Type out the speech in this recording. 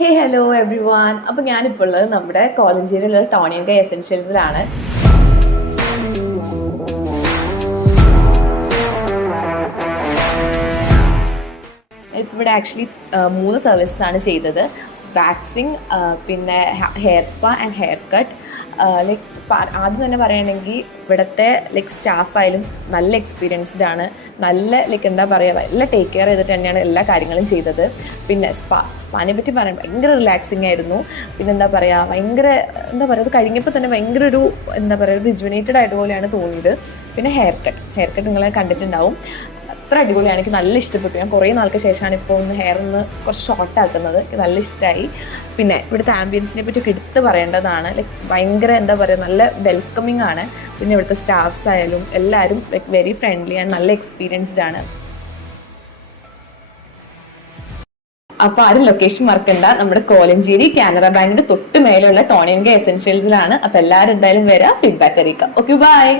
ഹേ hello every one. അപ്പോൾ ഞാനിപ്പോൾ ഉള്ളത് നമ്മുടെ കോലഞ്ചേരിയിലുള്ള ടോണി ആൻഡ് ഗൈ എസെൻഷ്യൽസിലാണ്. ഇവിടെ ആക്ച്വലി 3 സർവീസസ് ആണ് ചെയ്തത്. വാക്സിങ്, പിന്നെ hair spa and hair cut. Like ആദ്യം തന്നെ പറയുകയാണെങ്കിൽ ഇവിടുത്തെ ലൈക്ക് സ്റ്റാഫായാലും നല്ല എക്സ്പീരിയൻസ്ഡ് ആണ്. നല്ല ലൈക്ക് എന്താ പറയുക, നല്ല ടേക്ക് കെയർ ചെയ്തിട്ട് തന്നെയാണ് എല്ലാ കാര്യങ്ങളും ചെയ്തത്. പിന്നെ സ്പാനെ പറ്റി പറയാൻ ഭയങ്കര റിലാക്സിങ് ആയിരുന്നു. പിന്നെ എന്താ പറയുക, ഭയങ്കര എന്താ പറയുക, അത് കഴിഞ്ഞപ്പോൾ തന്നെ ഭയങ്കര ഒരു എന്താ പറയുക, റിജുവിനേറ്റഡ് ആയിട്ട് പോലെയാണ് തോന്നിയത്. പിന്നെ ഹെയർ കട്ട് നിങ്ങൾ കണ്ടിട്ടുണ്ടാവും. അത്ര അടിപൊളിയാണ്, എനിക്ക് നല്ല ഇഷ്ടപ്പെട്ടു. ഞാൻ കുറേ നാൾക്ക് ശേഷമാണ് ഇപ്പോൾ ഒന്ന് ഹെയർ ഒന്ന് കുറച്ച് ഷോർട്ട് ആക്കുന്നത്. എനിക്ക് നല്ല ഇഷ്ടമായി. പിന്നെ ഇവിടുത്തെ ആംബിയൻസിനെ പറ്റിയൊക്കെ എടുത്ത് പറയേണ്ടതാണ്. ലൈക്ക് ഭയങ്കര എന്താ പറയുക, നല്ല വെൽക്കമിങ് ആണ്. പിന്നെ ഇവിടുത്തെ സ്റ്റാഫ്സ് ആയാലും എല്ലാവരും ലൈക്ക് വെരി ഫ്രണ്ട്ലി ആൻഡ് നല്ല എക്സ്പീരിയൻസ്ഡ് ആണ്. അപ്പോൾ ആരും ലൊക്കേഷൻ മറക്കണ്ട, നമ്മുടെ കോലഞ്ചേരി കാനറ ബാങ്കിന്റെ തൊട്ട് മേലുള്ള ടോണി ആൻഡ് ഗൈ എസെൻഷ്യൽസിലാണ്. അപ്പോൾ എല്ലാവരും എന്തായാലും വരാം, ഫീഡ്ബാക്ക് അറിയിക്കാം. Okay, by.